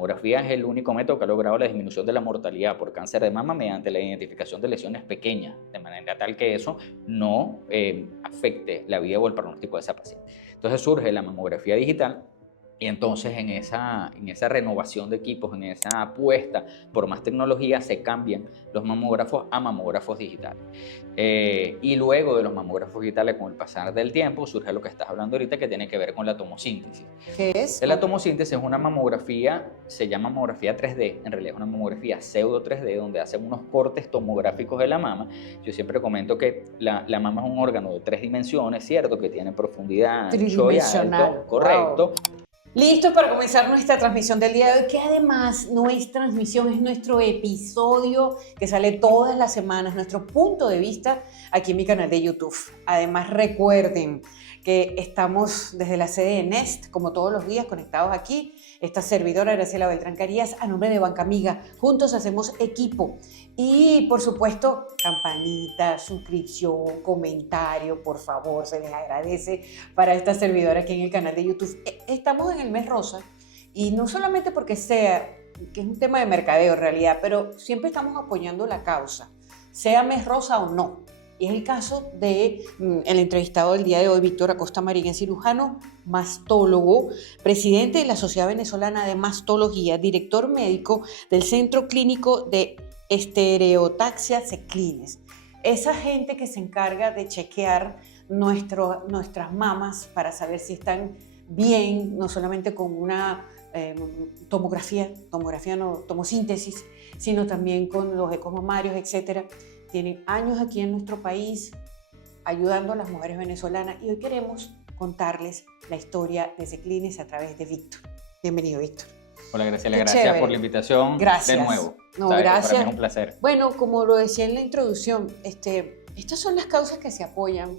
mamografía es el único método que ha logrado la disminución de la mortalidad por cáncer de mama mediante la identificación de lesiones pequeñas, de manera tal que eso no afecte la vida o el pronóstico de esa paciente. Entonces surge la mamografía digital. Y entonces en esa renovación de equipos, en esa apuesta por más tecnología, se cambian los mamógrafos a mamógrafos digitales. Y luego de los mamógrafos digitales, con el pasar del tiempo, surge lo que estás hablando ahorita, que tiene que ver con la tomosíntesis. ¿Qué es? La tomosíntesis es una mamografía, se llama mamografía 3D, en realidad es una mamografía pseudo 3D, donde hacen unos cortes tomográficos de la mama. Yo siempre comento que la mama es un órgano de 3 dimensiones, ¿cierto? Que tiene profundidad, ancho y alto, correcto. Wow. Listo para comenzar nuestra transmisión del día de hoy, que además no es transmisión, es nuestro episodio que sale todas las semanas, nuestro punto de vista aquí en mi canal de YouTube. Además recuerden que estamos desde la sede de Nest, como todos los días, conectados aquí. Esta servidora, Graciela Beltrán Carías, a nombre de Banca Amiga. Juntos hacemos equipo. Y, por supuesto, campanita, suscripción, comentario, por favor, se les agradece para esta servidora aquí en el canal de YouTube. Estamos en el mes rosa y no solamente porque que es un tema de mercadeo en realidad, pero siempre estamos apoyando la causa, sea mes rosa o no. Y es el caso de el entrevistado del día de hoy, Víctor Acosta Marín, cirujano mastólogo, presidente de la Sociedad Venezolana de Mastología, director médico del Centro Clínico de Estereotaxia Seclines. Esa gente que se encarga de chequear nuestras mamas para saber si están bien, no solamente con una tomosíntesis, sino también con los ecos mamarios, etcétera. Tienen años aquí en nuestro país ayudando a las mujeres venezolanas y hoy queremos contarles la historia de Seclines a través de Víctor. Bienvenido, Víctor. Hola, Graciela, gracias por la invitación. Gracias. De nuevo. No, ¿sabes? gracias. Para mí es un placer. Bueno, como lo decía en la introducción, estas son las causas que se apoyan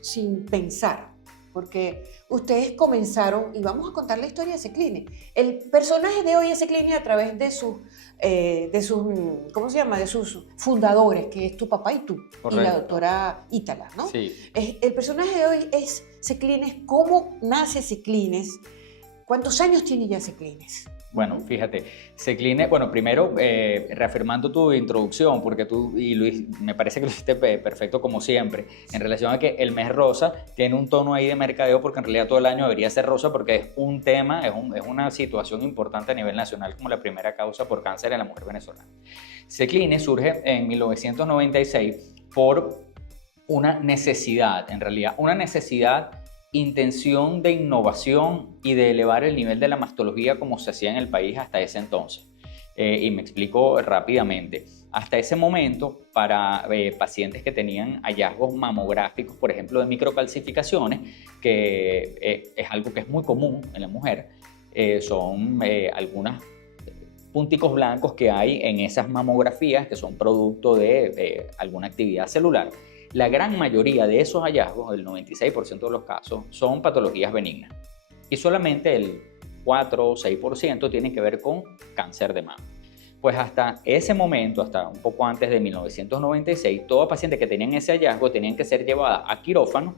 sin pensar, porque ustedes comenzaron, y vamos a contar la historia de Seclines. El personaje de hoy es Seclines a través de sus ¿cómo se llama? De sus fundadores, que es tu papá y tú, correcto, y la doctora Ítala, ¿no? Sí. El personaje de hoy es Seclines. ¿Cómo nace Seclines? ¿Cuántos años tiene ya Seclines? Bueno, fíjate, Seclines, bueno, primero reafirmando tu introducción, porque tú y Luis, me parece que lo hiciste perfecto como siempre, en relación a que el mes rosa tiene un tono ahí de mercadeo, porque en realidad todo el año debería ser rosa, porque es un tema, es una situación importante a nivel nacional como la primera causa por cáncer en la mujer venezolana. Seclines surge en 1996 por una necesidad, en realidad, una necesidad, intención de innovación y de elevar el nivel de la mastología como se hacía en el país hasta ese entonces. Y me explico rápidamente. Hasta ese momento, para pacientes que tenían hallazgos mamográficos, por ejemplo, de microcalcificaciones, que es algo que es muy común en la mujer, son algunos punticos blancos que hay en esas mamografías que son producto de alguna actividad celular. La gran mayoría de esos hallazgos, el 96% de los casos, son patologías benignas y solamente el 4 o 6% tienen que ver con cáncer de mama. Pues hasta ese momento, hasta un poco antes de 1996, todas pacientes que tenían ese hallazgo tenían que ser llevadas a quirófano,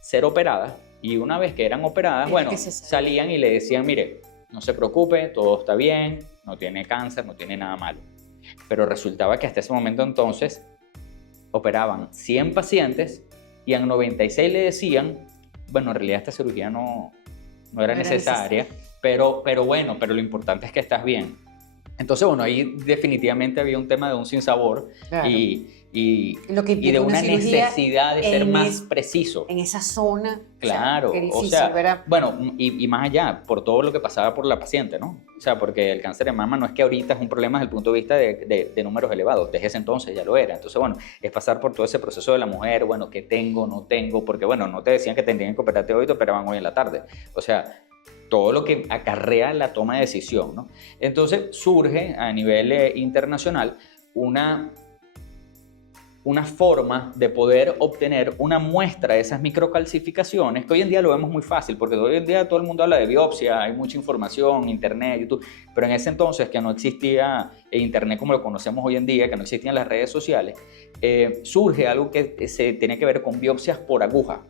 ser operadas, y una vez que eran operadas, bueno, salían y le decían, mire, no se preocupe, todo está bien, no tiene cáncer, no tiene nada malo. Pero resultaba que hasta ese momento entonces operaban 100 pacientes y a 96 le decían, bueno, en realidad esta cirugía no era necesaria, pero lo importante es que estás bien. Entonces, bueno, ahí definitivamente había un tema de un sinsabor, claro, y de una necesidad de ser más preciso. En esa zona. Claro, o sea, bueno, y más allá, por todo lo que pasaba por la paciente, ¿no? O sea, porque el cáncer de mama no es que ahorita es un problema desde el punto de vista de números elevados, desde ese entonces ya lo era. Entonces, bueno, es pasar por todo ese proceso de la mujer, bueno, ¿qué tengo, no tengo? Porque, bueno, no te decían que tendrían que operarte hoy, te operaban hoy en la tarde. O sea, todo lo que acarrea la toma de decisión, ¿no? Entonces surge a nivel internacional una forma de poder obtener una muestra de esas microcalcificaciones, que hoy en día lo vemos muy fácil, porque hoy en día todo el mundo habla de biopsia, hay mucha información, internet, YouTube, pero en ese entonces que no existía internet como lo conocemos hoy en día, que no existían las redes sociales, surge algo que se tiene que ver con biopsias por aguja,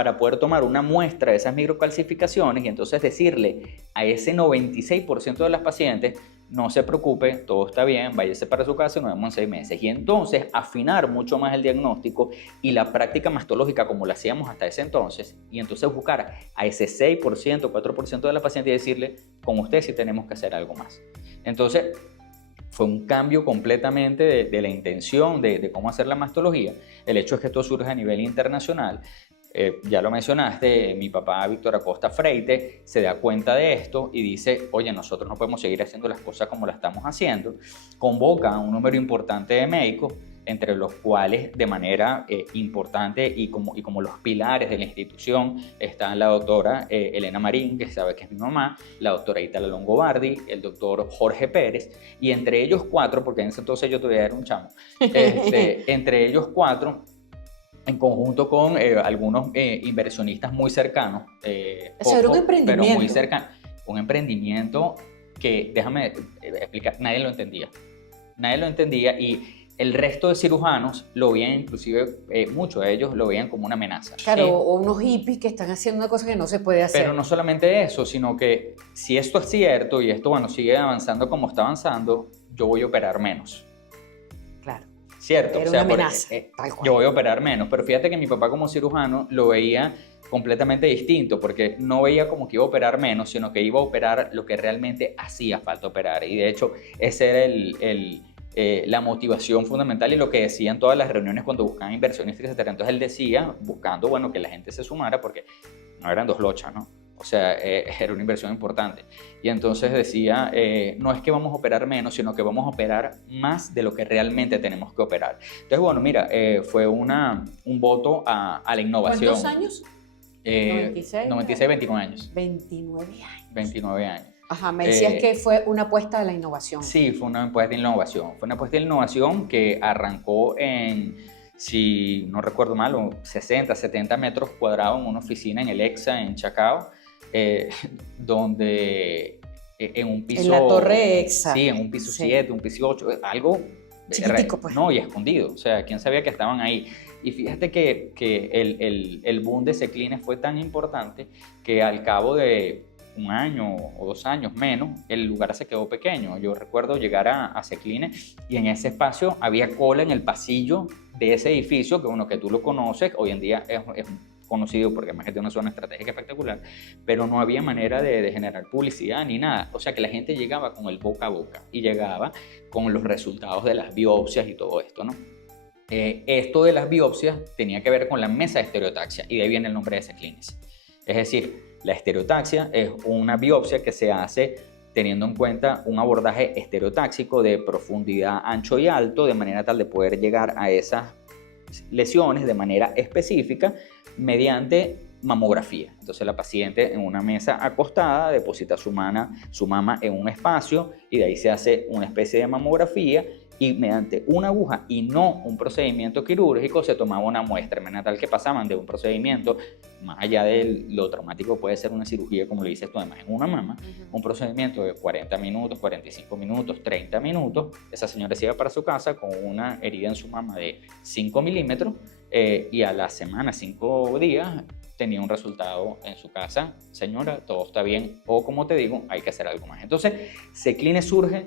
para poder tomar una muestra de esas microcalcificaciones y entonces decirle a ese 96% de las pacientes, no se preocupe, todo está bien, váyase para su casa y nos vemos en 6 meses. Y entonces afinar mucho más el diagnóstico y la práctica mastológica como la hacíamos hasta ese entonces, y entonces buscar a ese 6%, 4% de la paciente y decirle, con usted sí tenemos que hacer algo más. Entonces, fue un cambio completamente de la intención de cómo hacer la mastología. El hecho es que esto surge a nivel internacional. Ya lo mencionaste, mi papá Víctor Acosta Freite se da cuenta de esto y dice, oye, nosotros no podemos seguir haciendo las cosas como las estamos haciendo. Convoca a un número importante de médicos, entre los cuales de manera importante y como los pilares de la institución está la doctora Elena Marín, que sabe que es mi mamá, la doctora Itala Longobardi, el doctor Jorge Pérez, y entre ellos 4, porque en ese entonces yo todavía era un chamo, entre ellos 4, en conjunto con algunos inversionistas muy cercanos, un emprendimiento. pero muy cercanos, un emprendimiento que, déjame explicar, nadie lo entendía y el resto de cirujanos lo veían, inclusive muchos de ellos lo veían como una amenaza. Claro, o unos hippies que están haciendo una cosa que no se puede hacer. Pero no solamente eso, sino que si esto es cierto y esto, bueno, sigue avanzando como está avanzando, yo voy a operar menos. Claro. ¿Cierto? Era una amenaza, tal cual. Yo voy a operar menos, pero fíjate que mi papá como cirujano lo veía completamente distinto, porque no veía como que iba a operar menos, sino que iba a operar lo que realmente hacía falta operar. Y de hecho, ese era la motivación fundamental y lo que decían todas las reuniones cuando buscaban inversionistas, etc. Entonces él decía, buscando, bueno, que la gente se sumara, porque no eran 2 lochas, ¿no? O sea, era una inversión importante. Y entonces decía, no es que vamos a operar menos, sino que vamos a operar más de lo que realmente tenemos que operar. Entonces, bueno, mira, fue un voto a la innovación. ¿Cuántos años? 96, 29 años. 29 años. 29 años. Ajá, me decías que fue una apuesta a la innovación. Sí, fue una apuesta de innovación. Fue una apuesta de innovación que arrancó en, si no recuerdo mal, 60, 70 metros cuadrados en una oficina en el EXA, en Chacao, donde en un piso... En la torre EXA. Sí, en un piso 7, un piso 8, algo... Chiquitico, pues. No, y escondido. O sea, ¿quién sabía que estaban ahí? Y fíjate que el boom de Ceclines fue tan importante que al cabo de 1 año o 2 años menos, el lugar se quedó pequeño. Yo recuerdo llegar a Ceclines y en ese espacio había cola en el pasillo de ese edificio, que uno que tú lo conoces, hoy en día es conocido porque además es de una zona estratégica espectacular, pero no había manera de generar publicidad ni nada. O sea que la gente llegaba con el boca a boca y llegaba con los resultados de las biopsias y todo esto, ¿no? Esto de las biopsias tenía que ver con la mesa de estereotaxia y de ahí viene el nombre de Ceclines. Es decir, la estereotaxia es una biopsia que se hace teniendo en cuenta un abordaje estereotáxico de profundidad, ancho y alto, de manera tal de poder llegar a esas lesiones de manera específica mediante mamografía. Entonces la paciente en una mesa acostada deposita su mama en un espacio y de ahí se hace una especie de mamografía y mediante una aguja y no un procedimiento quirúrgico se tomaba una muestra, de manera tal que pasaban de un procedimiento, más allá de lo traumático puede ser una cirugía, como le dices tú, además en una mama, un procedimiento de 40 minutos, 45 minutos, 30 minutos, esa señora se iba para su casa con una herida en su mama de 5 milímetros y a la semana, 5 días, tenía un resultado en su casa, señora, todo está bien, o como te digo, hay que hacer algo más. Entonces, Ceclines surge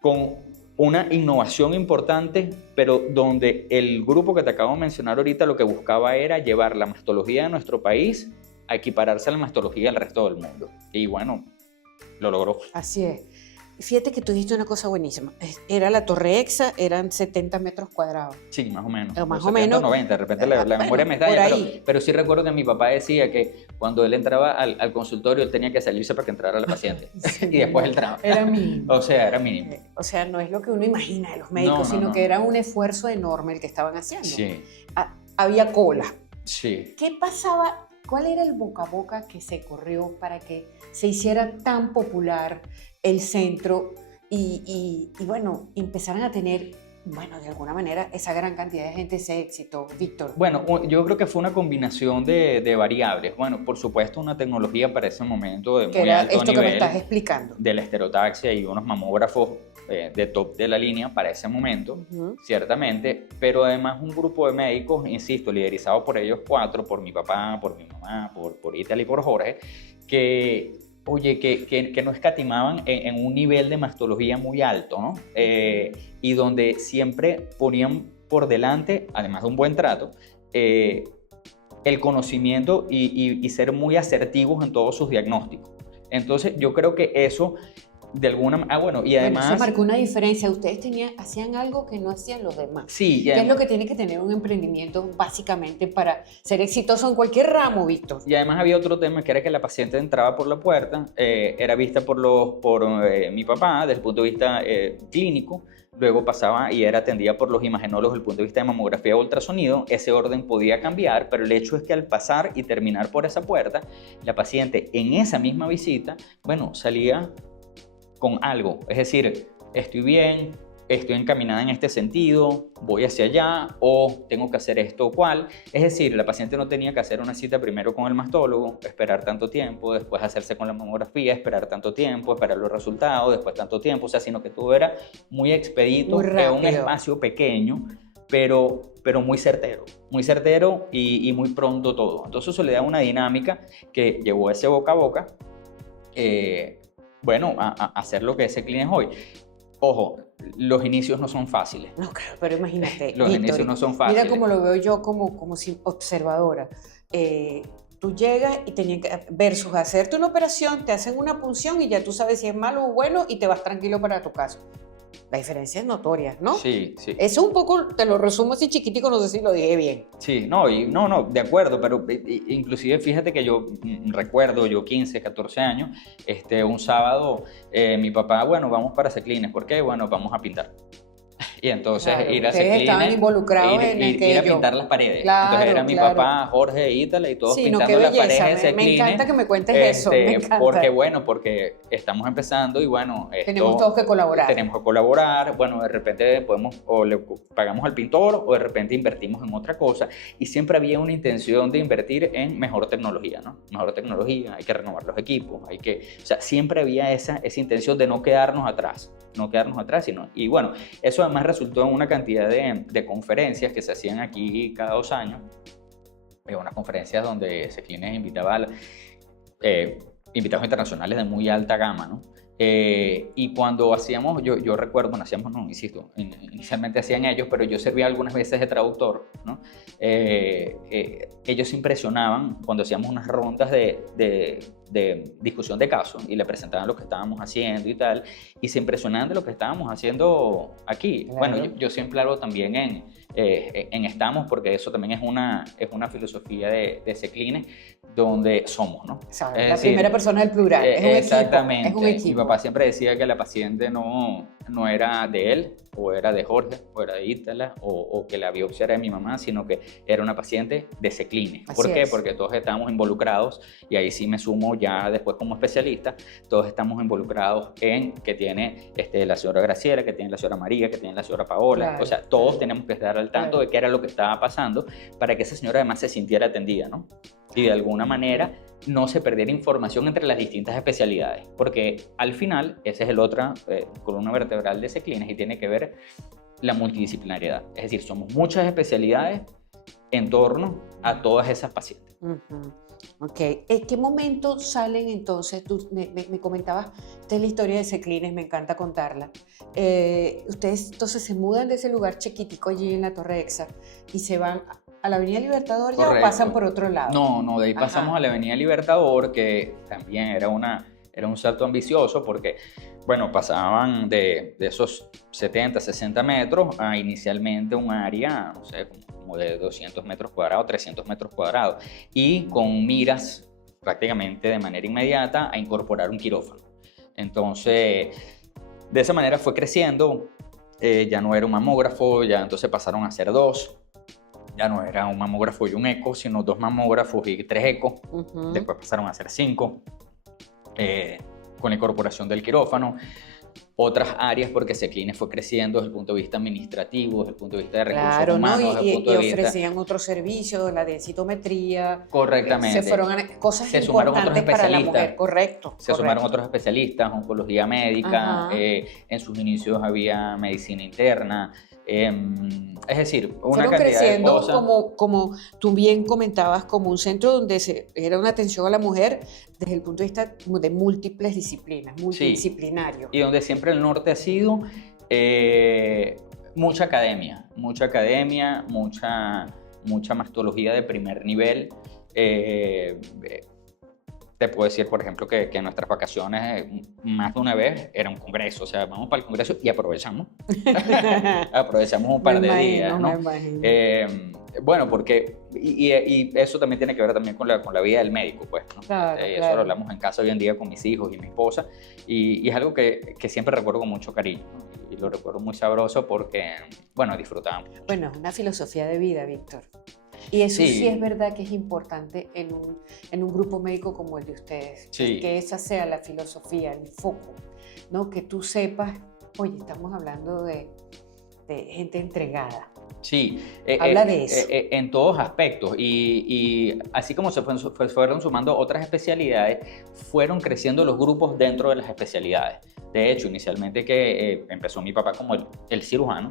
con una innovación importante, pero donde el grupo que te acabo de mencionar ahorita lo que buscaba era llevar la mastología de nuestro país a equipararse a la mastología del resto del mundo. Y bueno, lo logró. Así es. Fíjate que tú dijiste una cosa buenísima. Era la Torre EXA, eran 70 metros cuadrados. Sí, más o menos. Más o 70, menos. 90, de repente la memoria me estalla, pero sí recuerdo que mi papá decía que cuando él entraba al consultorio, él tenía que salirse para que entrara la paciente. Sí, y después él entraba. Era mínimo. O sea, era mínimo. O sea, no es lo que uno imagina de los médicos, sino que era un esfuerzo enorme el que estaban haciendo. Sí. Había cola. Sí. ¿Qué pasaba? ¿Cuál era el boca a boca que se corrió para que se hiciera tan popular el centro y bueno, empezaran a tener bueno, de alguna manera, esa gran cantidad de gente, ese éxito, Víctor? Bueno, yo creo que fue una combinación de variables. Bueno, por supuesto, una tecnología para ese momento de Que muy era alto esto que me nivel, estás explicando. de la estereotaxia y unos mamógrafos de top de la línea para ese momento, Ujú. ciertamente, pero además un grupo de médicos, insisto, liderizado por ellos cuatro, por mi papá, por mi mamá, por Italia y por Jorge, que, oye, que no escatimaban en un nivel de mastología muy alto, ¿no? Y donde siempre ponían por delante, además de un buen trato, el conocimiento y ser muy asertivos en todos sus diagnósticos. Entonces, yo creo que eso, de alguna manera, bueno, y Bueno, eso además, marcó una diferencia. Ustedes hacían algo que no hacían los demás. sí, ¿Qué es lo que tiene que tener un emprendimiento básicamente para ser exitoso en cualquier ramo, Víctor? y además había otro tema que era que la paciente entraba por la puerta, era vista por mi papá desde el punto de vista clínico, luego pasaba y era atendida por los imagenólogos desde el punto de vista de mamografía o ultrasonido. Ese orden podía cambiar, pero el hecho es que al pasar y terminar por esa puerta, la paciente en esa misma visita, bueno, salía con algo, es decir, estoy bien, estoy encaminada en este sentido, voy hacia allá o tengo que hacer esto o cual. Es decir, la paciente no tenía que hacer una cita primero con el mastólogo, esperar tanto tiempo, después hacerse con la mamografía, esperar tanto tiempo, esperar los resultados, después tanto tiempo, o sea, sino que todo era muy expedito Muy en un rápido. espacio pequeño, pero muy certero y muy pronto todo. Entonces eso le da una dinámica que llevó ese boca a boca, bueno, a hacer lo que ese cliente es hoy. Ojo, los inicios no son fáciles. No, claro, pero imagínate, Los Víctor, inicios no son fáciles. mira cómo lo veo yo como si observadora. Tú llegas y tenías que, versus hacerte una operación, te hacen una punción y ya tú sabes si es malo o bueno y te vas tranquilo para tu casa. La diferencia es notoria, ¿no? Sí, sí. Eso un poco, te lo resumo así chiquitico, no sé si lo dije bien. Sí, no, no, de acuerdo, pero inclusive fíjate que yo recuerdo, yo 15, 14 años, un sábado, mi papá, bueno, vamos para Ceclines, ¿por qué? Bueno, vamos a pintar. Y entonces Claro, ir a ustedes estaban Ceclines, involucrados en ir a aquello. pintar las paredes. Claro, Entonces era mi claro. papá, Jorge, Ítala y todos Sí, no, pintando qué las belleza, paredes en me Ceclines. encanta que me cuentes eso, me encanta. Porque estamos empezando y bueno, Tenemos todos que colaborar. Tenemos que colaborar, bueno, de repente podemos, o le pagamos al pintor, o de repente invertimos en otra cosa, y siempre había una intención de invertir en mejor tecnología, ¿no? Mejor tecnología, hay que renovar los equipos, o sea, siempre había esa intención de no quedarnos atrás, sino, y bueno, eso además resultó en una cantidad de conferencias que se hacían aquí cada 2 años, unas conferencias donde Ceclines invitaba a invitados internacionales de muy alta gama, ¿no? Y cuando hacíamos, yo recuerdo, bueno, hacíamos, no, insisto, inicialmente hacían ellos, pero yo servía algunas veces de traductor, ¿no? Ellos se impresionaban cuando hacíamos unas rondas de discusión de casos y le presentaban lo que estábamos haciendo y tal, y se impresionaban de lo que estábamos haciendo aquí. Claro. Bueno, yo siempre hablo también en estamos, porque eso también es una filosofía de Ceclines, donde somos, ¿no? ¿Sabes? Es La decir, primera persona del plural, es un exactamente. equipo. Es un Mi equipo. papá siempre decía que la paciente no era de él, o era de Jorge, o era de Ítala, o que la biopsia era de mi mamá, sino que era una paciente de Ceclines. ¿Por Así qué? es. Porque todos estábamos involucrados, y ahí sí me sumo ya después como especialista, todos estamos involucrados en que tiene la señora Graciela, que tiene la señora María, que tiene la señora Paola. Claro, O sea, todos claro. tenemos que estar al tanto Claro. de qué era lo que estaba pasando para que esa señora además se sintiera atendida, ¿no? Y de alguna manera no se perdiera información entre las distintas especialidades, porque al final esa es el otra columna vertebral de Ceclines y tiene que ver la multidisciplinariedad. Es decir, somos muchas especialidades en torno a todas esas pacientes. Ujú. Ok, ¿en qué momento salen entonces? Tú me comentabas, esta es la historia de Ceclines, me encanta contarla. Ustedes entonces se mudan de ese lugar chiquitico allí en la Torre Exa y se van a la Avenida Libertador ya, o Correcto. pasan por otro lado. No, de ahí pasamos Ajá. a la Avenida Libertador, que también era un salto ambicioso porque, bueno, pasaban de esos 70, 60 metros a inicialmente un área, no sé, como de 200 metros cuadrados, 300 metros cuadrados, y con miras prácticamente de manera inmediata a incorporar un quirófano. Entonces, de esa manera fue creciendo, ya no era un mamógrafo, ya entonces pasaron a ser 2. Ya no era un mamógrafo y un eco, sino 2 mamógrafos y 3 ecos. Ujú. Después pasaron a ser 5, con la incorporación del quirófano. otras áreas porque Ceclines fue creciendo desde el punto de vista administrativo, desde el punto de vista de recursos Claro, ¿no? humanos, desde el punto Y de vista... ofrecían otros servicios, la densitometría. Correctamente. Se fueron cosas Se sumaron otros importantes para la especialistas. mujer, correcto. Se sumaron otros especialistas, oncología médica, Ajá. en sus inicios había medicina interna, es decir, una Fueron cantidad de creciendo cosas. como tú bien comentabas, como un centro donde era una atención a la mujer desde el punto de vista de múltiples disciplinas, multidisciplinario. Y donde siempre el norte ha sido mucha academia, mucha mastología de primer nivel. Te puedo decir, por ejemplo, que en nuestras vacaciones más de una vez era un congreso, o sea, vamos para el congreso y aprovechamos un par de días, ¿no? Me imagino. Bueno, porque, y eso también tiene que ver también con la vida del médico, pues, ¿no? Claro, Eso claro. lo hablamos en casa hoy en día con mis hijos y mi esposa, y es algo que siempre recuerdo con mucho cariño, ¿no? Y lo recuerdo muy sabroso porque, bueno, disfrutamos. Bueno, es una filosofía de vida, Víctor. Y eso sí es verdad que es importante en un grupo médico como el de ustedes. Sí. Que esa sea la filosofía, el foco, ¿no? Que tú sepas, oye, estamos hablando de gente entregada. Sí, Habla de eso. en todos aspectos y así como se fueron sumando otras especialidades, fueron creciendo los grupos dentro de las especialidades. De hecho, inicialmente que empezó mi papá como el cirujano,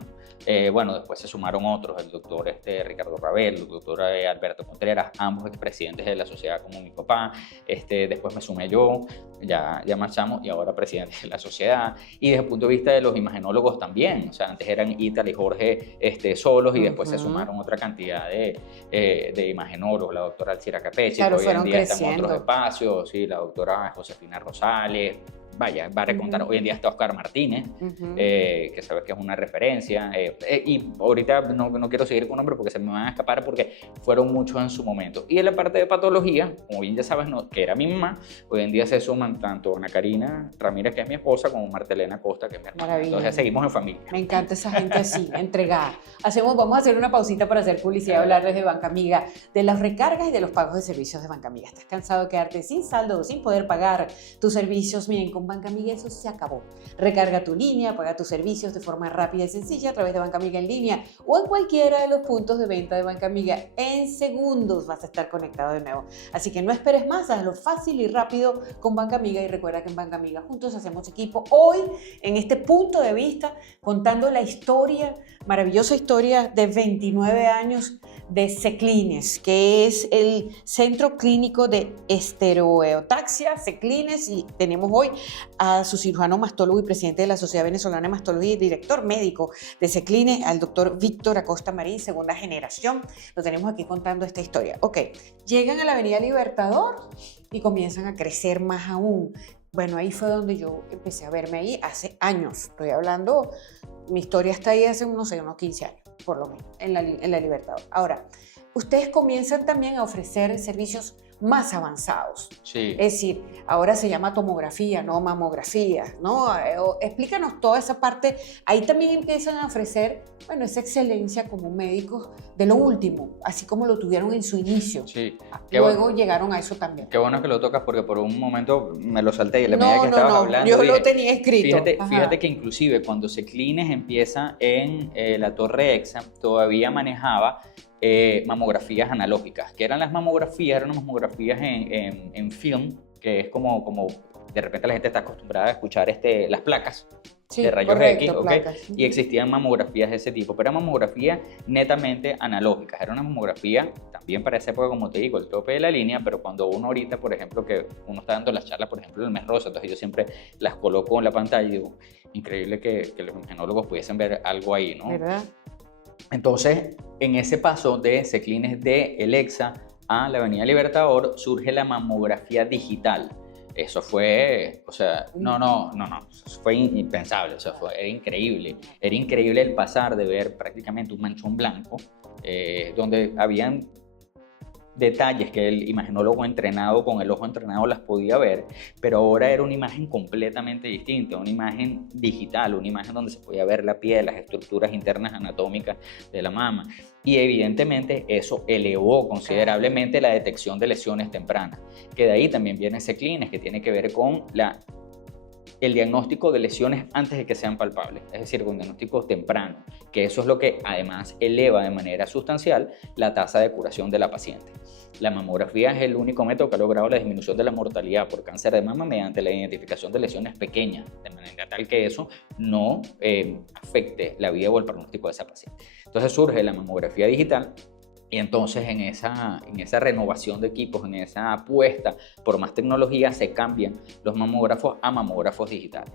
bueno, después se sumaron otros, el doctor Ricardo Ravel, el doctor Alberto Contreras, ambos expresidentes de la sociedad como mi papá, después me sumé yo, ya marchamos y ahora presidente de la sociedad. Y desde el punto de vista de los imagenólogos también, o sea, antes eran Ítala y Jorge solos y después se sumaron otra cantidad de imagenólogos, la doctora Alcira Capeche, Claro, que hoy en día está en creciendo. otros espacios, sí, la doctora Josefina Rosales. Vaya, va a recontar, hoy en día está Oscar Martínez, que sabes que es una referencia, y ahorita no quiero seguir con nombres porque se me van a escapar porque fueron muchos en su momento. Y en la parte de patología, como bien ya sabes, que era mi mamá, hoy en día se suman tanto Ana Karina Ramírez, que es mi esposa, como Marta Elena Costa, que es mi hermana. Maravilla. Entonces seguimos en familia. Me encanta esa gente así, entregada. Vamos a hacer una pausita para hacer publicidad y hablarles de Banca Amiga, de las recargas y de los pagos de servicios de Banca Amiga. ¿Estás cansado de quedarte sin saldo o sin poder pagar tus servicios? Bien, con Banca Amiga eso se acabó. Recarga tu línea, paga tus servicios de forma rápida y sencilla a través de Banca Amiga en línea o en cualquiera de los puntos de venta de Banca Amiga. En segundos vas a estar conectado de nuevo. Así que no esperes más, hazlo fácil y rápido con Banca Amiga y recuerda que en Banca Amiga juntos hacemos equipo. Hoy, en este punto de vista, contando la historia, maravillosa historia de 29 años de Ceclines, que es el Centro Clínico de Esteroeotaxia, Ceclines, y tenemos hoy a su cirujano mastólogo y presidente de la Sociedad Venezolana de Mastología y director médico de Ceclines, al doctor Víctor Acosta Marín, segunda generación. Lo tenemos aquí contando esta historia. Ok, llegan a la Avenida Libertador y comienzan a crecer más aún. Bueno, ahí fue donde yo empecé a verme ahí hace años. Estoy hablando, mi historia está ahí hace unos 15 años, por lo menos, en la Libertador. Ahora, ustedes comienzan también a ofrecer servicios más avanzados. Sí. Es decir, ahora se llama tomografía, no mamografía, ¿no? Explícanos toda esa parte. Ahí también empiezan a ofrecer, bueno, esa excelencia como médicos de lo último, así como lo tuvieron en su inicio. Sí. Luego llegaron a eso también. Qué bueno que lo tocas porque por un momento me lo salté y en la medida que estabas hablando. Yo dije, lo tenía escrito. Fíjate que inclusive cuando Ceclines empieza en la Torre Exa, todavía manejaba mamografías analógicas, que eran unas mamografías en film, que es como de repente la gente está acostumbrada a escuchar las placas Sí, de rayos correcto, X, ¿ok? placas. Y existían mamografías de ese tipo, pero eran mamografías netamente analógicas, era una mamografía también para esa época, como te digo, el tope de la línea, pero cuando uno ahorita, por ejemplo, que uno está dando las charlas, por ejemplo, del mes rosa, entonces yo siempre las coloco en la pantalla y digo, increíble que los imagenólogos pudiesen ver algo ahí, ¿no? ¿Verdad? Entonces, en ese paso de Ceclines de El Exa a la Avenida Libertador, surge la mamografía digital. Eso fue, o sea, no, fue impensable, o sea, era increíble. Era increíble el pasar de ver prácticamente un manchón blanco, donde habían detalles que el imagenólogo entrenado, con el ojo entrenado, las podía ver, pero ahora era una imagen completamente distinta, una imagen digital, una imagen donde se podía ver la piel, las estructuras internas anatómicas de la mama. Y evidentemente eso elevó considerablemente la detección de lesiones tempranas, que de ahí también viene Ceclines, que tiene que ver con la el diagnóstico de lesiones antes de que sean palpables, es decir, con diagnóstico temprano, que eso es lo que además eleva de manera sustancial la tasa de curación de la paciente. La mamografía es el único método que ha logrado la disminución de la mortalidad por cáncer de mama mediante la identificación de lesiones pequeñas, de manera tal que eso no afecte la vida o el pronóstico de esa paciente. Entonces surge la mamografía digital. Y entonces en esa renovación de equipos, en esa apuesta por más tecnología, se cambian los mamógrafos a mamógrafos digitales.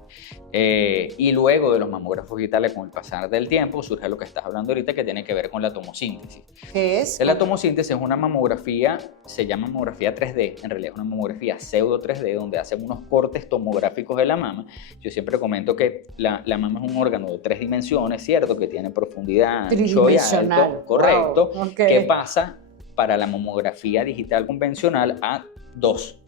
Y luego de los mamógrafos digitales, con el pasar del tiempo, surge lo que estás hablando ahorita, que tiene que ver con la tomosíntesis. ¿Qué es? La tomosíntesis es una mamografía, se llama mamografía 3D, en realidad es una mamografía pseudo 3D, donde hacen unos cortes tomográficos de la mama. Yo siempre comento que la mama es un órgano de 3 dimensiones, ¿cierto? Que tiene profundidad, ancho y alto, correcto. Wow. Okay. ¿Qué pasa para la mamografía digital convencional a 2?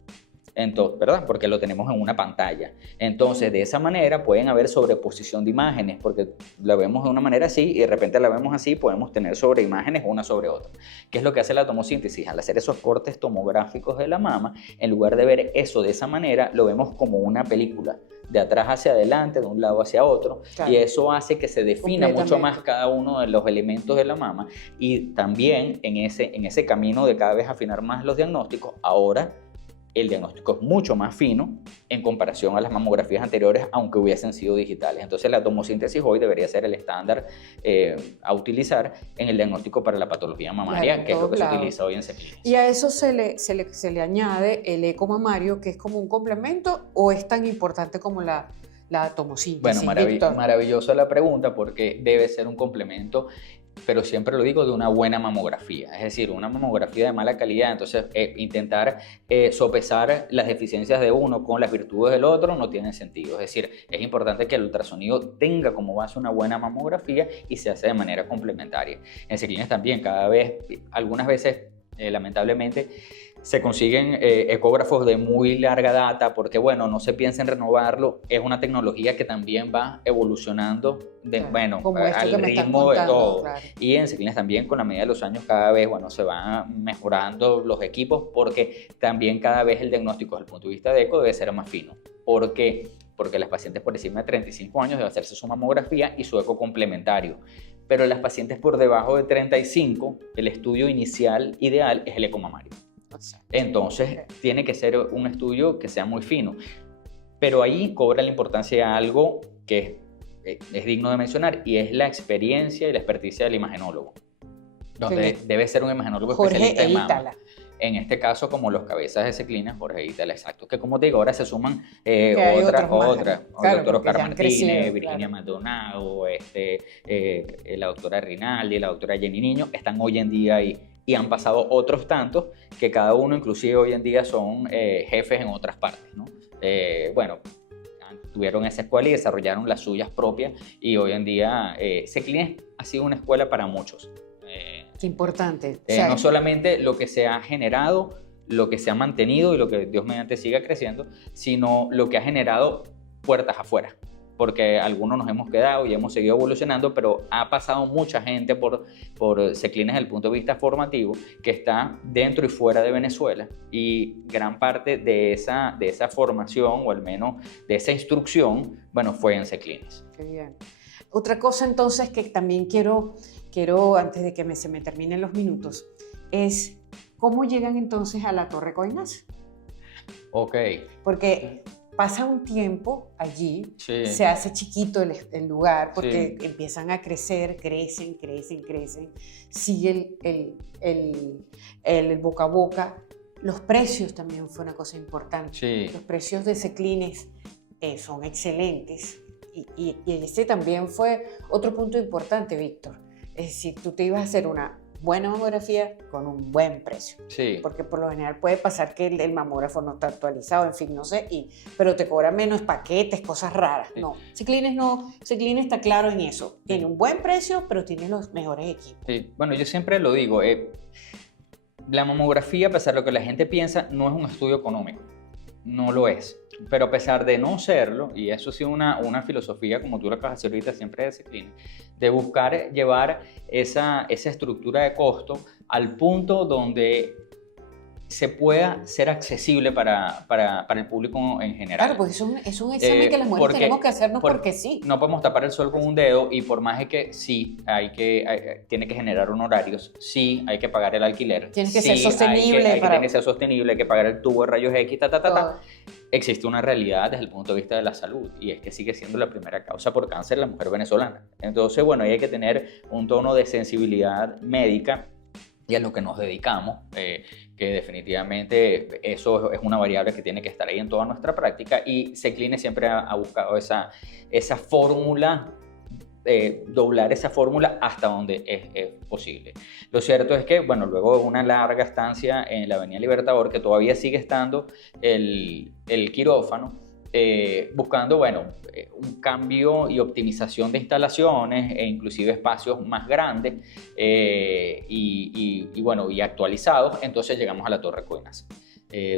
Entonces, ¿verdad? Porque lo tenemos en una pantalla. Entonces, de esa manera pueden haber sobreposición de imágenes, porque la vemos de una manera así y de repente la vemos así, podemos tener sobreimágenes una sobre otra. ¿Qué es lo que hace la tomosíntesis? Al hacer esos cortes tomográficos de la mama, en lugar de ver eso de esa manera, lo vemos como una película, de atrás hacia adelante, de un lado hacia otro, claro. Y eso hace que se defina mucho más cada uno de los elementos de la mama, y también en ese camino de cada vez afinar más los diagnósticos, ahora el diagnóstico es mucho más fino en comparación a las mamografías anteriores, aunque hubiesen sido digitales. Entonces la tomosíntesis hoy debería ser el estándar a utilizar en el diagnóstico para la patología mamaria, claro, que es lo que se utiliza hoy en Seclines. ¿Y a eso se le añade el eco mamario, que es como un complemento, o es tan importante como la tomosíntesis? Bueno, maravillosa la pregunta, porque debe ser un complemento, pero siempre lo digo, de una buena mamografía, es decir, una mamografía de mala calidad. Entonces intentar sopesar las deficiencias de uno con las virtudes del otro no tiene sentido. Es decir, es importante que el ultrasonido tenga como base una buena mamografía y se hace de manera complementaria. En Seclines también algunas veces lamentablemente se consiguen ecógrafos de muy larga data, porque bueno, no se piensa en renovarlo. Es una tecnología que también va evolucionando al ritmo de todo. Claro. Y en Seclines también, con la medida de los años, cada vez se van mejorando los equipos, porque también cada vez el diagnóstico desde el punto de vista de eco debe ser más fino. ¿Por qué? Porque las pacientes por encima de 35 años deben hacerse su mamografía y su eco complementario. Pero las pacientes por debajo de 35, el estudio inicial ideal es el eco mamario. Entonces tiene que ser un estudio que sea muy fino, pero ahí cobra la importancia algo que es digno de mencionar, y es la experiencia y la experticia del imagenólogo, donde debe ser un imagenólogo especialista en mama. En este caso, como los cabezas de Seclines, Jorge Itala, exacto, que como te digo, ahora se suman otra, el doctor Oscar Martínez, Virginia Maldonado, la doctora Rinaldi, la doctora Jenny Niño, están hoy en día ahí. Y han pasado otros tantos que cada uno inclusive hoy en día son jefes en otras partes, ¿no? Tuvieron esa escuela y desarrollaron las suyas propias, y hoy en día Seclines ha sido una escuela para muchos. Qué importante. No solamente lo que se ha generado, lo que se ha mantenido y lo que Dios mediante siga creciendo, sino lo que ha generado puertas afuera. Porque algunos nos hemos quedado y hemos seguido evolucionando, pero ha pasado mucha gente por Seclines desde el punto de vista formativo, que está dentro y fuera de Venezuela, y gran parte de esa formación, o al menos de esa instrucción, fue en Seclines. Qué bien. Otra cosa entonces que también quiero antes de que se me terminen los minutos, es cómo llegan entonces a la Torre Coinas. Ok. Porque pasa un tiempo allí, sí. Se hace chiquito el lugar, porque sí. Empiezan a crecer, crecen, sigue el boca a boca. Los precios también fue una cosa importante. Sí. Los precios de Seclines son excelentes, y ese también fue otro punto importante, Víctor. Es decir, tú te ibas a hacer una buena mamografía con un buen precio. Sí. Porque por lo general puede pasar que el mamógrafo no está actualizado, en fin, no sé, pero te cobra menos paquetes, cosas raras. Sí. No, Seclines está claro en eso. Sí. Tiene un buen precio, pero tiene los mejores equipos. Sí. Bueno, yo siempre lo digo, la mamografía, a pesar de lo que la gente piensa, no es un estudio económico. No lo es. Pero a pesar de no serlo, y eso ha sido una filosofía, como tú lo acabas de hacer ahorita, siempre de Seclines, de buscar llevar esa estructura de costo al punto donde se pueda ser accesible para el público en general. Claro, pues es un examen que las mujeres tenemos que hacernos porque sí. No podemos tapar el sol con un dedo y por más de que sí, tiene que generar honorarios, sí, hay que pagar el alquiler. Tiene que sí, ser sostenible. Tiene que ser sostenible, hay que pagar el tubo de rayos X, Existe una realidad desde el punto de vista de la salud y es que sigue siendo la primera causa por cáncer la mujer venezolana. Entonces, bueno, ahí hay que tener un tono de sensibilidad médica y a lo que nos dedicamos, que definitivamente eso es una variable que tiene que estar ahí en toda nuestra práctica y Cecline siempre ha buscado esa fórmula, doblar esa fórmula hasta donde es posible. Lo cierto es que, bueno, luego de una larga estancia en la Avenida Libertador, que todavía sigue estando el quirófano, buscando, bueno, un cambio y optimización de instalaciones e inclusive espacios más grandes bueno, y actualizados, entonces llegamos a la Torre Coinasa.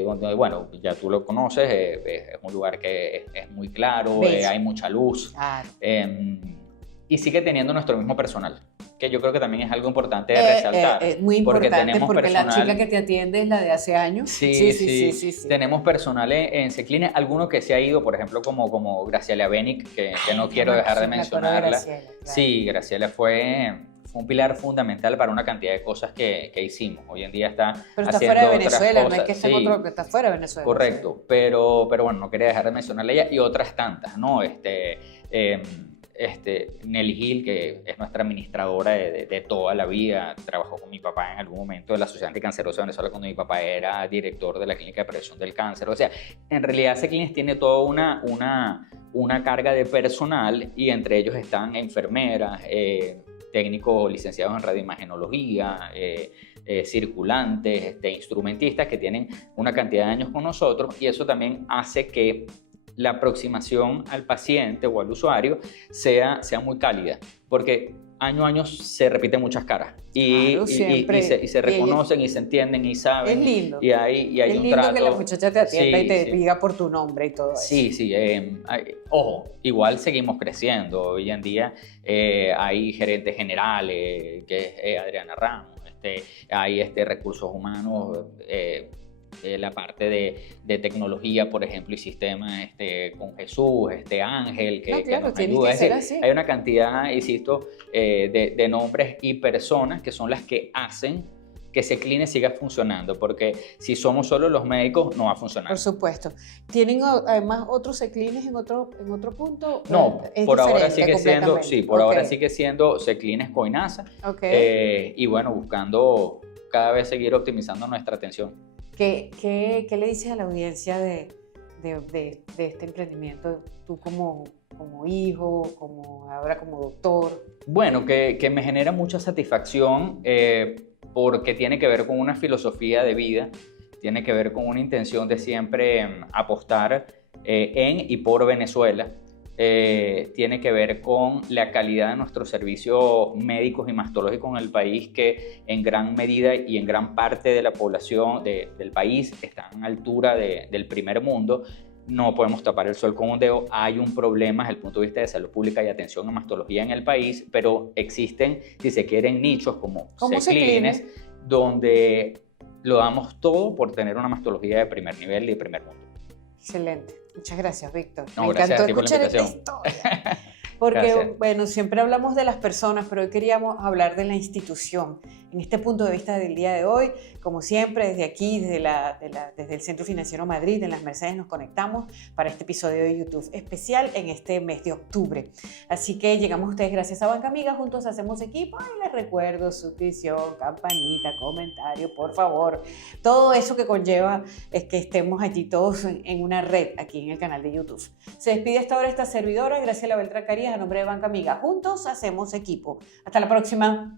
Donde, bueno, ya tú lo conoces, es un lugar que es muy claro, hay mucha luz. Claro. Y sigue teniendo nuestro mismo personal, que yo creo que también es algo importante de resaltar. Muy importante porque personal, la chica que te atiende es la de hace años. Sí. Tenemos personal en Cecline, alguno que se ha ido, por ejemplo, como Graciela Benic, que no quiero dejar de mencionarla. Graciela, claro. Sí, Graciela fue un pilar fundamental para una cantidad de cosas que hicimos. Hoy en día está pero está haciendo fuera de Venezuela, no es que sí, está fuera de Venezuela. Correcto, pero bueno, no quería dejar de mencionarla ella y otras tantas, ¿no? Nelly Gil, que es nuestra administradora de toda la vida, trabajó con mi papá en algún momento de la Sociedad Anticancerosa de Venezuela cuando mi papá era director de la Clínica de Prevención del Cáncer. O sea, en realidad Ceclines tiene toda una carga de personal y entre ellos están enfermeras, técnicos licenciados en radioimagenología, circulantes, instrumentistas que tienen una cantidad de años con nosotros y eso también hace que la aproximación al paciente o al usuario sea muy cálida, porque año a año se repiten muchas caras y se reconocen y se entienden y saben. Es lindo. Y hay es un lindo trato. Que la muchacha te atienda y te diga por tu nombre y todo eso. Sí. Ojo, igual seguimos creciendo. Hoy en día hay gerentes generales, que es Adriana Ramos, hay recursos humanos, la parte de tecnología, por ejemplo, y sistemas con Jesús, Ángel, que nos ayuda. Hay una cantidad, insisto, de nombres y personas que son las que hacen que Cecline siga funcionando, porque si somos solo los médicos no va a funcionar. Por supuesto. ¿Tienen además otros Ceclines en otro punto? No, por ahora sigue siendo, ahora sigue siendo Ceclines Coinasa. Y bueno, buscando cada vez seguir optimizando nuestra atención. ¿Qué le dices a la audiencia de este emprendimiento? Tú como hijo, ahora como doctor. Bueno, que me genera mucha satisfacción porque tiene que ver con una filosofía de vida, tiene que ver con una intención de siempre apostar en y por Venezuela. Tiene que ver con la calidad de nuestros servicios médicos y mastológicos en el país, que en gran medida y en gran parte de la población del país están a altura del primer mundo. No podemos tapar el sol con un dedo. Hay un problema desde el punto de vista de salud pública y atención a mastología en el país, pero existen, si se quieren, nichos como Ceclines, donde lo damos todo por tener una mastología de primer nivel y de primer mundo. Excelente. Muchas gracias, Víctor. No, me encantó escuchar esta invitación. historia. Porque, gracias. Bueno, siempre hablamos de las personas, pero hoy queríamos hablar de la institución. En este punto de vista del día de hoy, como siempre, desde aquí, desde el Centro Financiero Madrid, en Las Mercedes, nos conectamos para este episodio de YouTube especial en este mes de octubre. Así que llegamos a ustedes gracias a Banca Amiga, juntos hacemos equipo. Y les recuerdo, suscripción, campanita, comentario, por favor. Todo eso que conlleva es que estemos allí todos en una red, aquí en el canal de YouTube. Se despide hasta ahora esta servidora, Graciela Beltrán Carías, a nombre de Banca Amiga. Juntos hacemos equipo. Hasta la próxima.